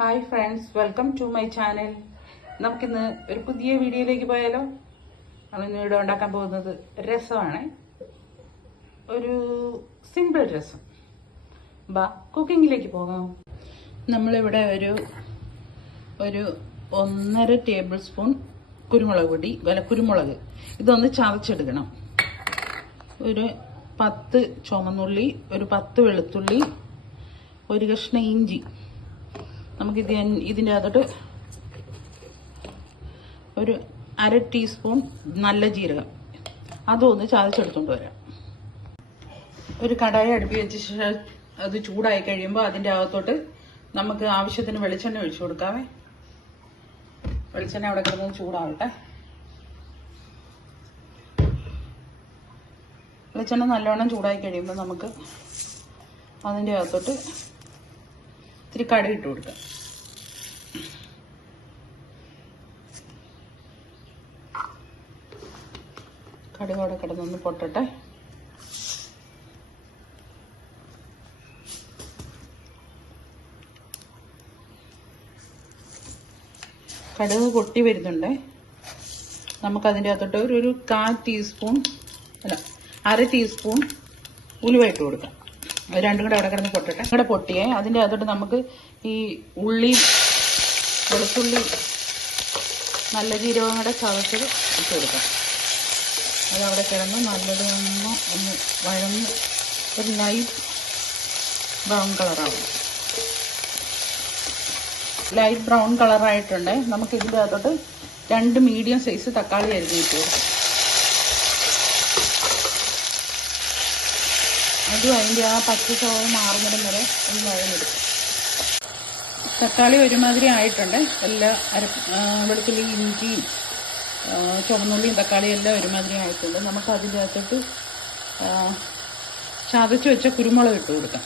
Hi friends welcome to my channel നമുക്കിന്ന് ഒരു പുതിയ വീഡിയോയിലേക്ക് പോയാലോ? നമ്മളിന്ന് ഇവിടെ ഉണ്ടാക്കാൻ പോകുന്നത് രസമാണ്. ഒരു സിമ്പിൾ രസം. ബാ കുക്കിങ്ങിലേക്ക് പോകാം. നമ്മളിവിടെ ഒരു ഒരു ഒന്നര ടേബിൾ സ്പൂൺ കുരുമുളക് പൊടി അല്ല കുരുമുളക്. ഇതൊന്ന് ചതച്ചെടുക്കണം. ഒരു പത്ത് ചുമന്നുള്ളി ഒരു പത്ത് വെളുത്തുള്ളി ഒരു കഷ്ണം ഇഞ്ചി. നമുക്കിത് ഇത് ഇതിന്റെ അകത്തോട്ട് ഒരു അര ടീസ്പൂൺ നല്ല ജീരകം. അതൊന്ന് ചതച്ചെടുത്തോണ്ട് വരാം. ഒരു കടായി അടുപ്പി വെച്ച ശേഷം അത് ചൂടായി കഴിയുമ്പോൾ അതിന്റെ അകത്തോട്ട് നമുക്ക് ആവശ്യത്തിന് വെളിച്ചെണ്ണ ഒഴിച്ചു കൊടുക്കാമേ വെളിച്ചെണ്ണ അവിടെ കിടന്ന് ചൂടാവട്ടെ. വെളിച്ചെണ്ണ നല്ലോണം ചൂടായി കഴിയുമ്പോൾ നമുക്ക് അതിന്റെ അകത്തോട്ട് ഇത്തിരി കടുക് ഇട്ട് കൊടുക്കാം. കടുക് അവിടെ കിടന്നൊന്ന് പൊട്ടട്ടെ. കടുക് പൊട്ടി വരുന്നുണ്ടേ. നമുക്ക് അതിന്റെ അകത്തോട്ട് ഒരു ഒരു കാൽ ടീസ്പൂൺ അല്ല അര ടീസ്പൂൺ ഉലുവ ഇട്ട് കൊടുക്കാം. രണ്ടും കൂടെ അവിടെ കിടന്ന് പൊട്ടട്ടെ. ഇവിടെ പൊട്ടിയേ. അതിന്റെ അകത്തോട്ട് നമുക്ക് ഈ ഉള്ളി വെളുത്തുള്ളി നല്ല ജീരകം കൂടെ ചതച്ചത് ഇട്ട് കൊടുക്കാം. അത് അവിടെ കിടന്ന് നല്ലതൊന്ന് ഒന്ന് വഴന്ന് ഒരു ലൈറ്റ് ബ്രൗൺ കളറാവും. ലൈറ്റ് ബ്രൗൺ കളറായിട്ടുണ്ട്. നമുക്ക് ഇതിന്റെ അകത്തോട്ട് രണ്ട് മീഡിയം സൈസ് തക്കാളി അരിഞ്ഞിട്ട് കൊടുക്കാം. അതും അതിന്റെ ആ പച്ച ചോറ് മാറുന്നിടം വരെ ഒന്ന് വഴഞ്ഞെടുക്കും തക്കാളി ഒരുമാതിരി ആയിട്ടുണ്ട്. എല്ലാ അര വെളുത്തുള്ളി ഇഞ്ചിയും ചുവന്നുള്ളിയും തക്കാളിയും എല്ലാം ഒരുമാതിരി ആയിട്ടുണ്ട്. നമുക്ക് അതിന്റെ അകത്തോട്ട് ചതച്ച് വെച്ച കുരുമുളക് ഇട്ട് കൊടുക്കാം.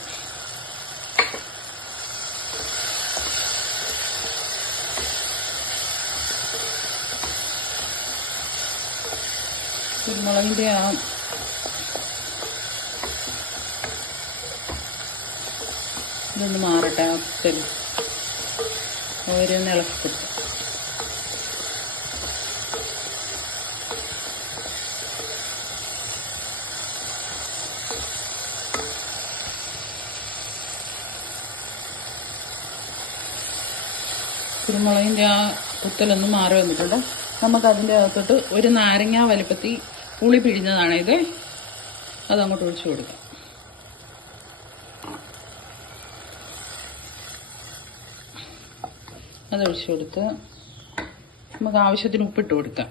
കുരുമുളകിന്റെ ആ ഇതൊന്ന് മാറട്ടെ ഒക്കെ ഓരോന്ന് ഇളക്കി കുരുമുളകിന്റെ ആ കുത്തലൊന്ന് മാറി വന്നിട്ടുണ്ട്. നമുക്കതിന്റെ അകത്തോട്ട് ഒരു നാരങ്ങ വലുപ്പത്തിൽ പുളി ഇത് അതങ്ങോട്ട് ഒഴിച്ചു കൊടുക്കാം. അത് ഒഴിച്ചു കൊടുത്ത് നമുക്ക് ആവശ്യത്തിന് ഉപ്പിട്ട് കൊടുക്കാം.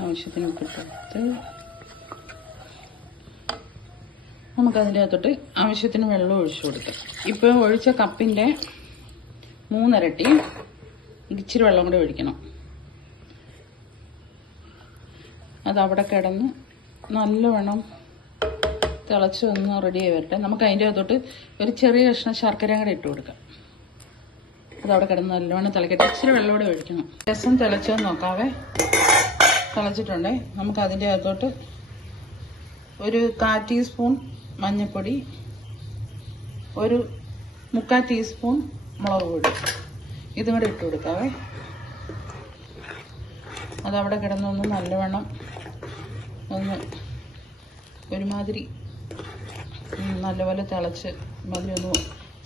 ആവശ്യത്തിന് ഉപ്പിട്ട് കൊടുത്ത് നമുക്കതിന്റെ അകത്തോട്ട് ആവശ്യത്തിന് വെള്ളം ഒഴിച്ചു കൊടുക്കാം. ഇപ്പോൾ ഒഴിച്ച കപ്പിന്റെ മൂന്നിരട്ടി ഇച്ചിരി വെള്ളം കൂടി ഒഴിക്കണം. അതവിടെ കിടന്ന് നല്ലവണ്ണം തിളച്ച് ഒന്ന് റെഡിയായി വരട്ടെ. നമുക്ക് അതിന്റെ അകത്തോട്ട് ഒരു ചെറിയ കഷ്ണം ശർക്കര കൂടെ ഇട്ട് കൊടുക്കാം. അതവിടെ കിടന്ന് നല്ലവണ്ണം തിളക്കട്ടെ. ഇച്ചിരി വെള്ളം കൂടെ ഒഴിക്കണം. രസം തിളച്ചെന്ന് നോക്കാവേ. തിളച്ചിട്ടുണ്ടേ. നമുക്ക് അതിന്റെ അകത്തോട്ട് ഒരു കാ ടീസ്പൂൺ മഞ്ഞൾപ്പൊടി ഒരു മുക്കാൽ ടീസ്പൂൺ മുളക് പൊടി. ഇതും കൂടെ ഇട്ട് കൊടുക്കാവേ. അതവിടെ കിടന്നൊന്ന് നല്ലവണ്ണം ഒന്ന് ഒരുമാതിരി നല്ലപോലെ തിളച്ച് മതി ഒന്ന്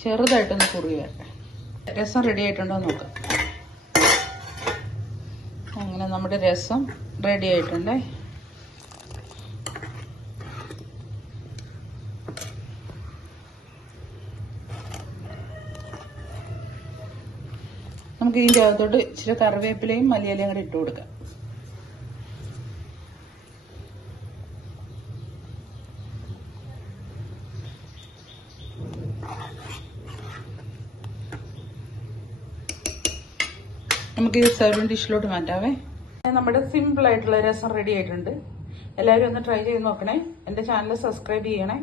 ചെറുതായിട്ടൊന്ന് വരട്ടെ. രസം റെഡി ആയിട്ടുണ്ടോ നോക്കാം. അങ്ങനെ നമ്മുടെ രസം റെഡി ആയിട്ടുണ്ടേ. നമുക്ക് ഇതിന്റെ അകത്തോട്ട് ഇച്ചിരി കറിവേപ്പിലയും മല്ലിയിലയും കൂടെ ഇട്ട് കൊടുക്കാം. നമുക്ക് ഇത് സെർവിങ് ഡിഷിലോട്ട് മാറ്റാവേ. നമ്മുടെ സിമ്പിൾ ആയിട്ടുള്ള രസം റെഡി ആയിട്ടുണ്ട്. എല്ലാവരും ഒന്ന് ട്രൈ ചെയ്ത് നോക്കണേ. എന്റെ ചാനൽ സബ്സ്ക്രൈബ് ചെയ്യണേ.